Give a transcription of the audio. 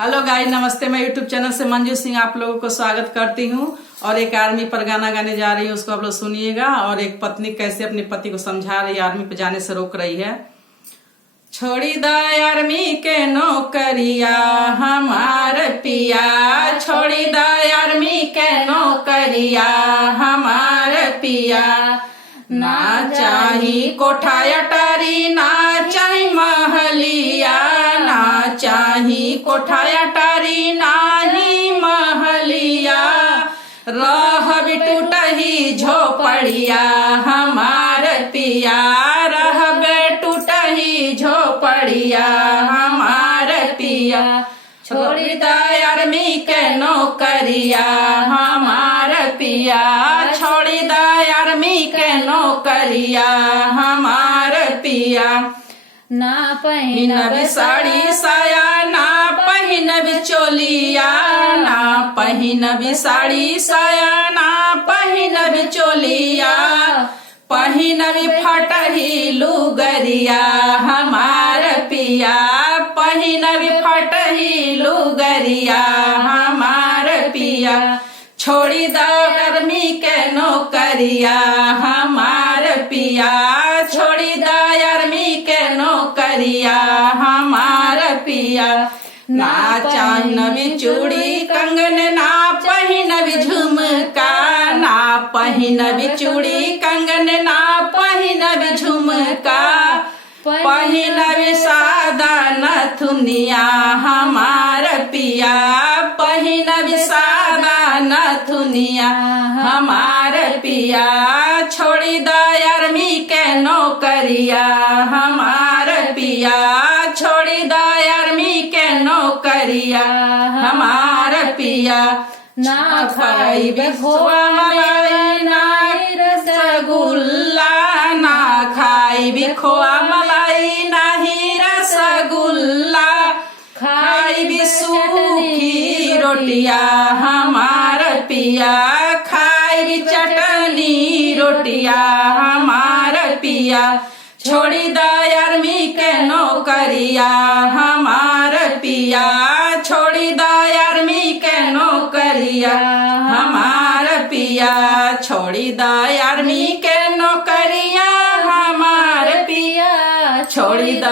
Hello guys, नमस्ते। मैं YouTube channel से मंजू सिंह आप लोगों को स्वागत करती हूँ और एक आर्मी पर गाना गाने जा रही हूँ, उसको आप लोग सुनिएगा। और एक पत्नी कैसे अपने पति को समझा रही है, आर्मी पे जाने से रोक रही है। छोड़ी द आर्मी के नौकरिया हमार पिया, छोड़ी द आर्मी के नौकरिया हमार पिया। ना चाही कोठा अटारी, ना चाही महलिया, ना चाही कोठा अटारी, ना ही महलिया। रहब टूटही झोपड़िया हमार पिया, रहब टूटही झोपड़िया हमार पिया। छोड़ी द आर्मी के नौकरिया हमार पिया, छोड़ी द आर्मी के नौकरिया हमार पिया। ना पहिनब साड़ी साया, ना पहिनब चोलिया, ना पहिनब साड़ी साया, ना पहिनब चोलिया। पहिनब फटही लुगरिया हमार पिया, पहिनब फटही लुगरिया हमार पिया। छोड़ी द आर्मी के नौकरिया हमार पिया, छोड़ी द आर्मी के नौकरिया हमार पिया। ना चाहनब चूड़ी कंगन, ना पहिनब झुमका, ना पहिनब चूड़ी कंगन, ना पहिनब झुमका। पहिनब सादा नथुनिया हमार पिया, पहिनब सादा नथुनिया हमार पिया। छोड़ी द आर्मी के नौकरिया हमार पिया, छोड़ी द आर्मी के नौकरिया हमार पिया। ना खाइब खोआ मलाई, ना रसगुल्ला, ना खाइब खोआ मलाई, नाही रसगुल्ला। खाइब सूखी रोटिया हमार पिया, खाइब चटनी रोटिया हमार पिया। छोड़ी द आर्मी के नौकरिया हमार पिया, छोड़ी द आर्मी के नौकरिया हमार पिया। छोड़ी द आर्मी के नौकरिया हमार पिया, छोड़ी द